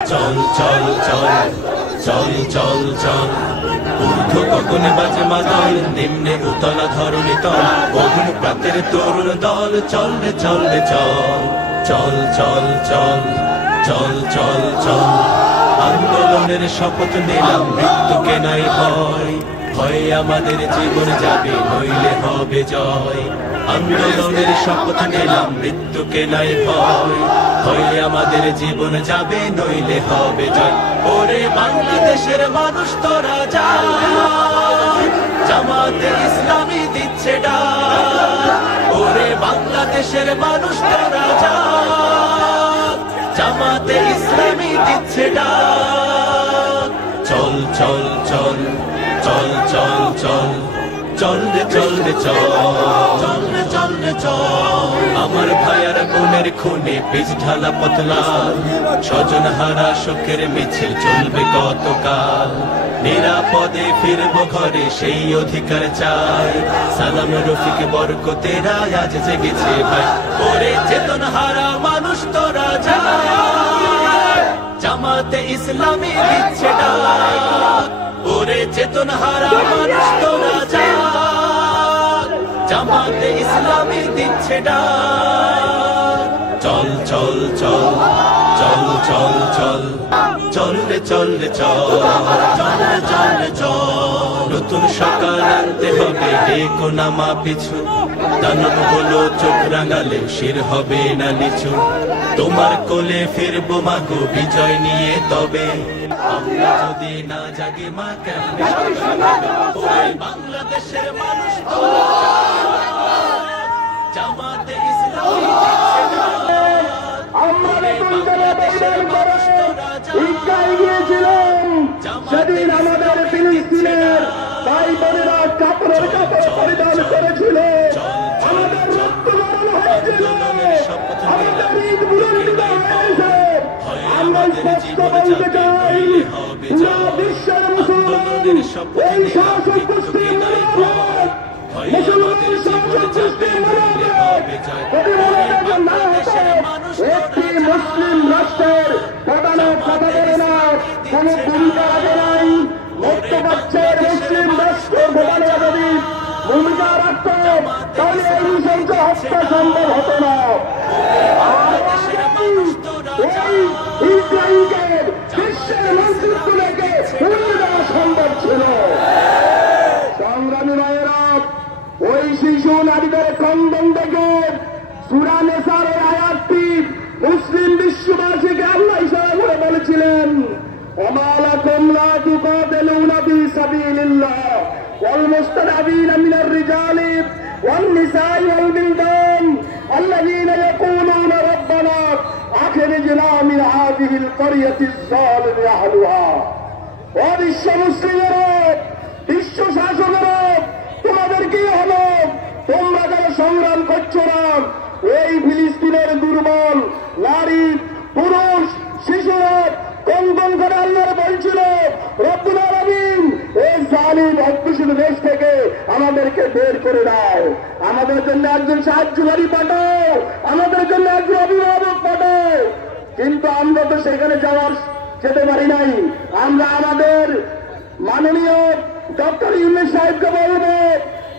চল চল চল চল চল চল ঊর্ধ্ব গগনে বাজে মাদল, নিম্নে উতলা ধরণী তল, অগ্ন প্রাতের তরুণ দল। চল রে চল রে চল চল চল চল চল চল চল। আন্দোলনের শপথ নিলাম, মৃত্যুকে নাই ভয়, ভয়ে আমাদের জীবন যাবে, নইলে হবে জয়। আন্দোলনের শপথ নিলাম, মৃত্যুকে নাই ভয়, ভয়ে আমাদের জীবন যাবে, নইলে হবে জয়। ওরে বাংলাদেশের মানুষ তোরা যা, জামাতে ইসলামী দিচ্ছে ডাক। ওরে বাংলাদেশের মানুষ তোরা যা, জামাতে ইসলামী দিচ্ছে ডাক। চল চল চল চল চল চল চল রে চল রে চল চল রে চল রে চল। আমার ভাইয়ার বোনের খুনে বীজ ঢালা পতলাল, স্বজন হারা শোকের মিছিল চলবে কতকাল। নিরাপদে ফিরবো ঘরে, সেই অধিকার চাই। সালাম রফিক বরকতেরা আজ জেগেছে ভাই। ওরে চেতন হারা মানুষ তোরা যা, জামাতে ইসলামী দিচ্ছে ডাক। ওরে চেতন হারা মানুষ তোরা যা, জামাতে ইসলামী দিচ্ছে ডাক। চল চল চল চল চল চল চল রে চল রে চল চল রে চল রে চল। নতুন সকাল আনতে হবে, ডেকো নামা পিছু, দানব বলো চোখ রাঙালে শির হবে না নিচু। তোমার কোলে ফিরবো মাগো বিজয় নিয়ে, তবে আমরা যদি না জাগে মা কেমনে সকাল হবে। ওই বাংলাদেশের মানুষ তোরা জামাতে ইসলামী দিচ্ছে ডাক। ওরে বাংলাদেশের মানুষ তোরা গিয়েছিলেন সেদিন আমাদের ফিলিস্তিনের ভাই বোনেরা কাপড়ের কাপড় পরিধান করেছিল, আমাদের রক্ত গরম হয়েছিল, আমাদের ঈদ বিরোধিতা হয়েছে। আমরা স্পষ্ট বলতে চাই, পুরো বিশ্বের মুসলমান এই শাসক গোষ্ঠীর মনোভাব, মুসলমান শাসক গোষ্ঠীর মনোভাব প্রতিবাদ না হতে একটি মুসলিম রাষ্ট্রের প্রধানের কথা বলে না, কোন ভূমিকা রাখে নাই। মধ্যপ্রাচ্যের মুসলিম রাষ্ট্র প্রধানের যদি ভূমিকা রাখত, তাহলে এই নৃশংস হত্যা সম্ভব হতো না। ইসরায়েলকে বিশ্বের নেতৃত্ব থেকে উড়িয়ে দেওয়া সম্ভব ছিল। সংগ্রামী ভাইয়েরা, ওই শিশু নারীদের ক্রন্দন থেকে সূরা নিসার এই আয়াতটি মুসলিম বিশ্ববাসীকে আল্লাহ ইশারা করে বলেছিলেন, ওমা লাকুম লা তুকাতিলুনা ফি সাবিলিল্লাহ ওয়াল মুস্তাদআবিনা মিনার রিজালি ওয়ান নিসাই ওয়াল বিলদান আল্লাযীনা ইয়াকুলুনা রাব্বানা আখরিজনা মিন হাযিহিল ক্বরিয়াতিজ যালিমি আহলুহা। ও বিশ্ব মুসলিমেরা, বিশ্ব শাসকেরা, তোমাদের কি হলো? তোমরা যারা সংগ্রাম করছো না, এই ফিলিস্তিনের দুর্বল নারী পুরুষ শিশুরা কঙ্কন করে আল্লাহর বলছিল, রব্বুল আলামিন এই জালিম অধ্যুষিত দেশ থেকে আমাদেরকে বের করে দাও, আমাদের জন্য একজন সাহায্যকারী পাঠাও, আমাদের জন্য একজন অভিভাবক পাঠাও। কিন্তু আমরা তো সেখানে যেতে পারি নাই। আমরা আমাদের মাননীয় ডক্টর ইউনূস সাহেবকে বলবো,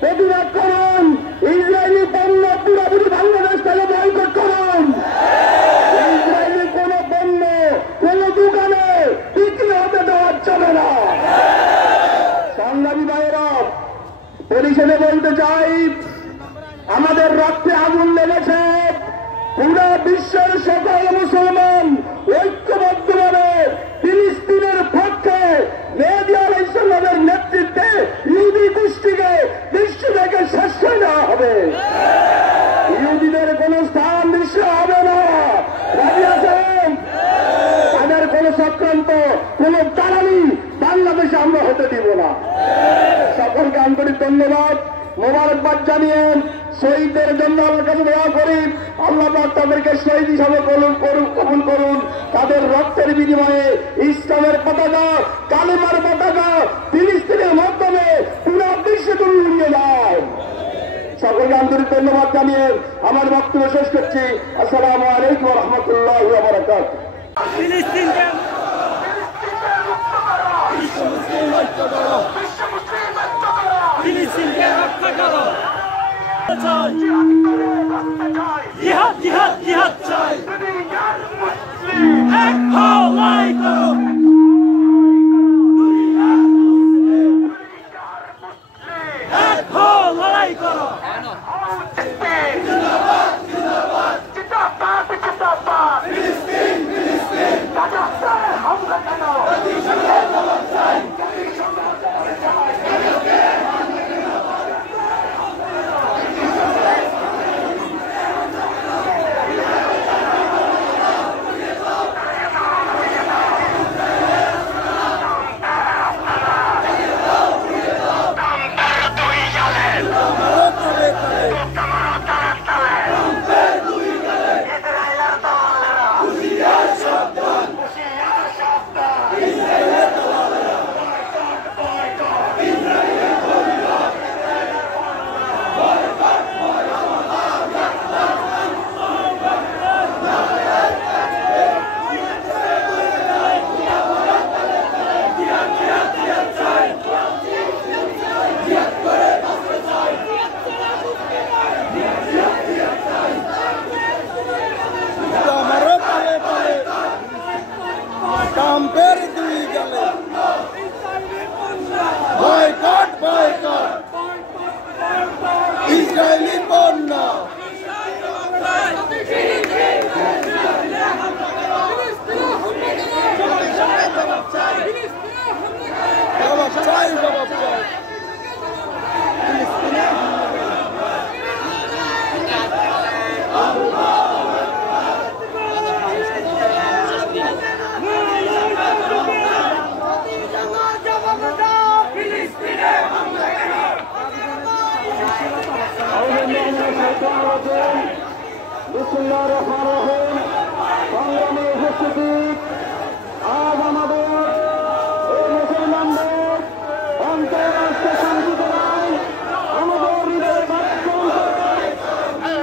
প্রতিবাদ করুন, ইসরায়েলি পণ্য পুরোপুরি বাংলাদেশ থেকে বয়কট করুন। ইসরায়েলি কোন পণ্য কোন দোকানে বিক্রি হতে দেওয়া যাবে না। সংগ্রামী ভাইয়েরা, পরিষদে বলতে চাই, আমাদের রক্তে আগুন লেগেছে। পুরো বিশ্বের সকল মুসলমান ঐক্যবদ্ধভাবে ফিলিস্তিনের পক্ষে মেহেদী আলাইহিস সালামের নেতৃত্বে ইহুদি গোষ্ঠীকে বিশ্ব থেকে শেষ করে দেওয়া হবে। ইহুদিদের কোন স্থান বিশ্বে হবে না। রাজি আছেন? তাদের কোন চক্রান্ত, কোন দালালি বাংলাদেশে আমরা হতে দিব না। সকলকে আন্তরিক ধন্যবাদ, মোবারকবাদ জানিয়ে শহীদদের জন্য আল্লাহর কাছে দোয়া করি, আল্লাহ পাক তাদেরকে শহীদ হিসাবে কবুল করুন। তাদের রক্তের বিনিময়ে ইসলামের পতাকা, কালেমার পতাকা ফিলিস্তিনের মাধ্যমে পুরো বিশ্বে উড়িয়ে যায়। সকলকে আন্তরিক ধন্যবাদ জানিয়ে আমার বক্তব্য শেষ করছি। আসসালামু আলাইকুম ওয়া রাহমাতুল্লাহি ওয়া বারাকাতুহু। ট্রাম্পের দুই গালে বয়কট বয়কট ইসরায়েলি পণ্য জবাব চাই জবাব চাই সংগ্রামী উপস্থিতি আজ আমাদের এই মুসলমানদের অন্তর্রাষ্ট্রীয় শান্তি দেওয়ায় আমাদের হৃদয়ে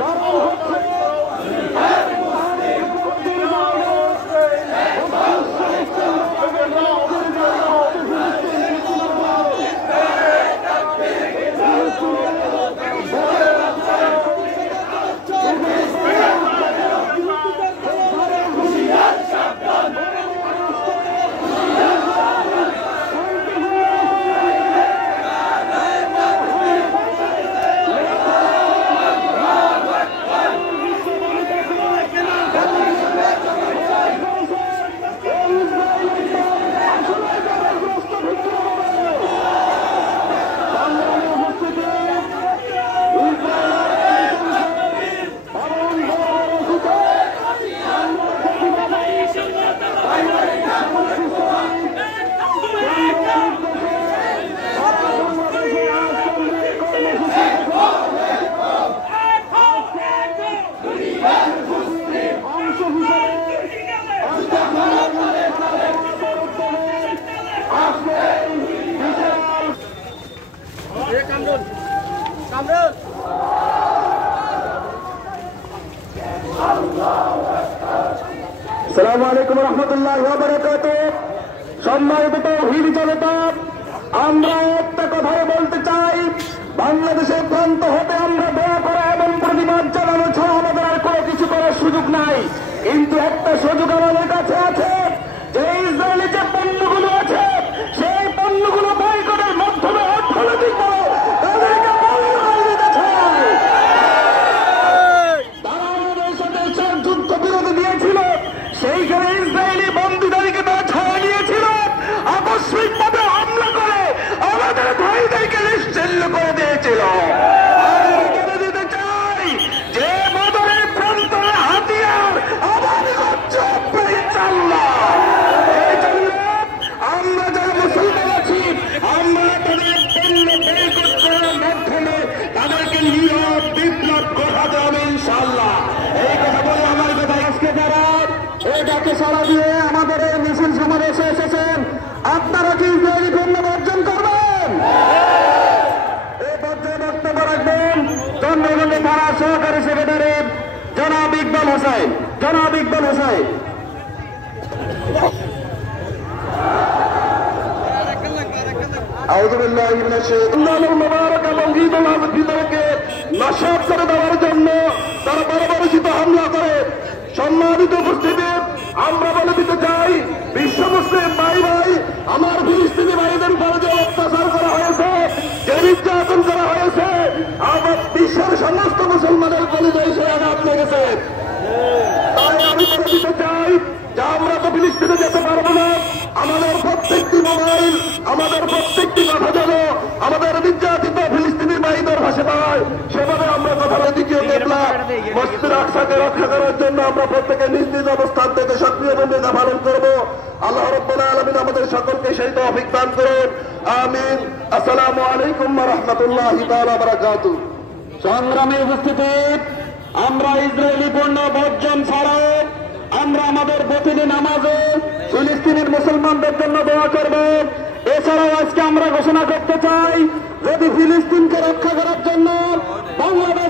কারণ হচ্ছে আসসালামু আলাইকুম রহমতুল্লাহ ওয়া বারাকাতুহু। সম্মানিত তাওহীদ জনতা, আমরা একটা কথাই বলতে চাই, বাংলাদেশের প্রান্ত হতে আমরা দোয়া করা এবং প্রতিবাদ জানানো ছাড়া আমাদের আর কোনো কিছু করার সুযোগ নাই। কিন্তু একটা সুযোগ আমাদের কাছে আছে, যে ইসরায়েলি যে পণ্যগুলো আছে সেই পণ্যগুলো বয়কটের মাধ্যমে অর্থনৈতিকভাবে তাদেরকে বন্ধ করে দিতে চাই। তারা আমাদের সাথে যুদ্ধ বিরতি দিয়েছিল, সেইখানে ইসরায়েলি বন্দীদেরকে তারা ছাড়া নিয়েছিল, আকস্মিকভাবে হামলা করে আমাদের ভাইদেরকে নিশ্চিহ্ন করে দিয়েছিল। আমরা দিতে চাই যে বদরের প্রান্তরে হাতিয়ার আবার হচ্ছে ইনশাআল্লাহ। এই জন্য আমরা যারা মুসলমান আছি, আমরা তাদের পণ্য বয়কট করার মাধ্যমে তাদেরকে নীরব বিপ্লব ঘটাতে হবে ইনশাআল্লাহ। এই কথা বলে আমার কথা আজকে যারা এটাকে সারা দিয়ে আমাদের এই মিছিল সমাবেশে এসেছেন, আপনারা কি ইসরায়েলি পণ্য বর্জন করবেন? এই পর্যায়ে বক্তব্য রাখবেন চন্দ্রগঞ্জে থানা সহকারী সেক্রেটারি জনাব ইকবাল হোসেন। জনাব ইকবাল হোসেন। নশাদ করে দেওয়ার জন্য তারা বর্বরচিত হামলা করে। সম্মানিত উপস্থিতি, আমরা বলে দিতে চাই, বিশ্ব মুসলিম ভাই ভাই, আমার ফিলিস্তিনি ভাইদের উপরে যে অত্যাচার করা হয়েছে, যে নির্যাতন করা হয়েছে, আমার বিশ্বের সমস্ত মুসলমানের কলিজায় সে আঘাত লেগেছে। তাই আমি বলে দিতে চাই যে আমরা তো ফিলিস্তিনে যেতে পারবো না। আমাদের প্রত্যেকটি মোবাইল, আমাদের প্রত্যেকটি কথা যেন আমাদের নির্যাতিত ফিলিস্তিনি ভাইদের ভাষে পায়, সেভাবে আমরা কথা দ্বিতীয় কেবলা মসজিদ আকসাকে রক্ষা করার জন্য আমরা প্রত্যেকে নিজ নিজ অবস্থান থেকে সক্রিয় ভূমিকা পালন করবো। আল্লাহ রাব্বুল আলামিন আমাদের সকলকে সেই তৌফিক দান করুন, আমিন। আসসালামু আলাইকুম ওয়া রাহমাতুল্লাহি তাআলা ওয়া বারাকাতুহু। সংগ্রামী উপস্থিতি, আমরা ইসরায়েলি পণ্য বর্জন ছাড়াও আমরা আমাদের প্রতিদিন নামাজে ফিলিস্তিনের মুসলমানদের জন্য দোয়া করব। এছাড়াও আজকে আমরা ঘোষণা করতে চাই, যদি ফিলিস্তিনকে রক্ষা করার জন্য বাংলাদেশ